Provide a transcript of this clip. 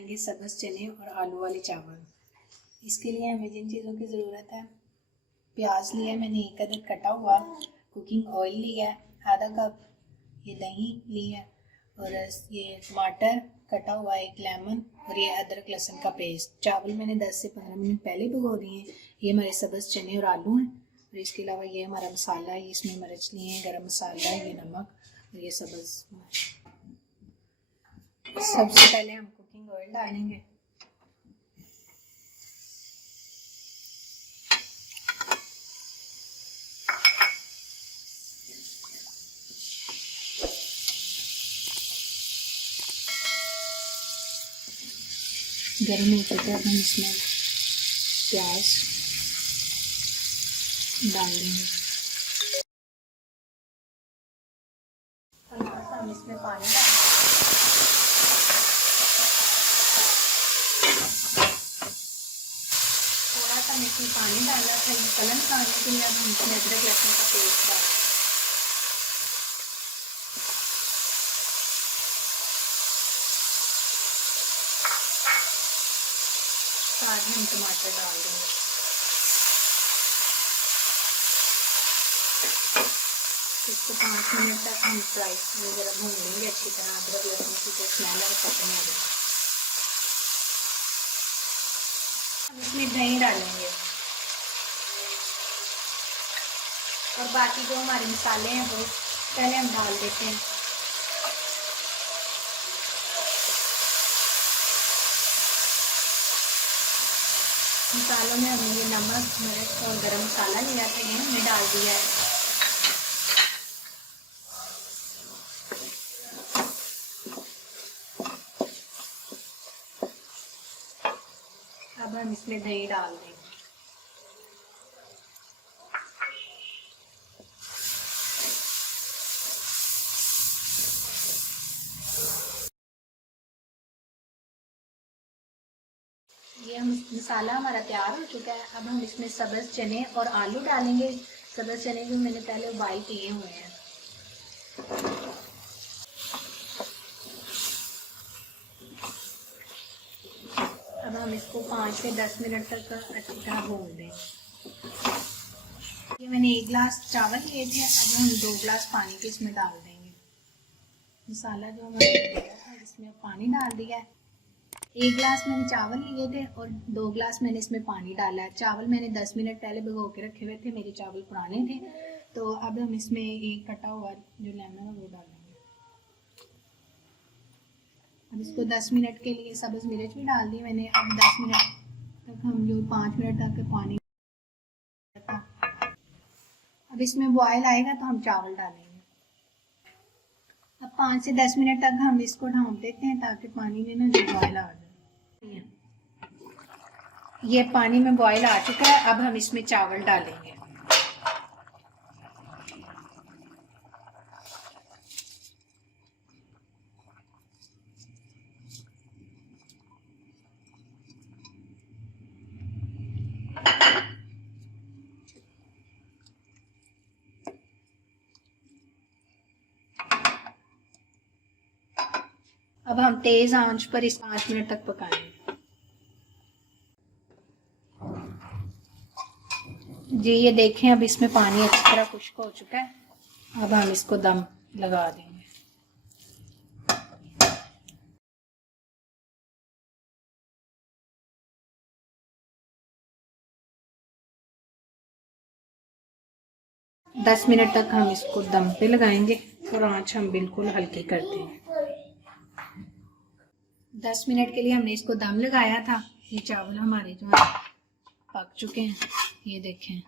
बनाएंगे सब्ज़ चने और आलू वाले चावल। इसके लिए हमें जिन चीज़ों की ज़रूरत है, प्याज लिया है मैंने 1 अदद कटा हुआ, कुकिंग ऑयल लिया है आधा कप, ये दही ली है और ये टमाटर कटा हुआ, 1 लेमन और ये अदरक लहसुन का पेस्ट। चावल मैंने 10 से 15 मिनट पहले भिगो दिए हैं। ये हमारे सब्ज़ चने और आलू हैं। और इसके अलावा ये हमारा मसाला है, इसमें मिर्च लिए हैं, गरम मसाला है, ये नमक और ये सब्ज़। सबसे पहले हम कुकिंग ऑयल डालेंगे। गर्म हो चुका है, हम इसमें प्याज डाल देंगे। हल्का सा हम इसमें पानी डालेंगे। थोड़ा सा इसमें पानी डाला था कलम खाने के लिए। अब हम इसमें अदरक लहसुन का पेस्ट डालेंगे। साथ में हम टमाटर डाल देंगे। इसको 5 मिनट तक हम फ्राई वगैरह भून लेंगे अच्छी तरह। अदरक लहसुन की जो स्मेल है खत्म हो जाएगी। हम इसमें दही डालेंगे और बाकी जो हमारे मसाले हैं वो पहले हम डाल देते हैं। मसालों में हमने ये नमक, मिर्च और गरम मसाला लिया था, ये हमने डाल दिया है। अब हम इसमें दही डाल देंगे। ये हम मसाला हमारा तैयार हो चुका है। अब हम इसमें सब्ज़ चने और आलू डालेंगे। सब्ज़ चने भी मैंने पहले उबाल किए हुए हैं। अब हम इसको 5 से 10 मिनट तक अच्छी तरह भून दें। ये मैंने 1 गिलास चावल लिए थे, अब हम 2 गिलास पानी के इसमें डाल देंगे। मसाला जो हमने दिया था इसमें पानी डाल दिया है। 1 गिलास मैंने चावल लिए थे और 2 गिलास मैंने इसमें पानी डाला है। चावल मैंने 10 मिनट पहले भिगो के रखे हुए थे, मेरे चावल पुराने थे। तो अब हम इसमें एक कटा हुआ जो लेमन है वो डालेंगे। अब इसको 10 मिनट के लिए सब्ज़ मिर्च भी डाल दी मैंने। अब 10 मिनट तक हम जो 5 मिनट तक पानी, अब इसमें बॉयल आएगा तो हम चावल डालेंगे। अब 5 से 10 मिनट तक हम इसको ढाँप देते हैं ताकि पानी में ना जो बॉयल आ जाए। ये पानी में बॉयल आ चुका है। अब हम इसमें चावल डालेंगे। अब हम तेज आंच पर इस 5 मिनट तक पकाएंगे। जी ये देखें, अब इसमें पानी अच्छी तरह खुश्क हो चुका है। अब हम इसको दम लगा देंगे। दस मिनट तक हम इसको दम पे लगाएंगे और आंच हम बिल्कुल हल्की करते हैं। 10 मिनट के लिए हमने इसको दम लगाया था। ये चावल हमारे जो है पक चुके हैं, ये देखें।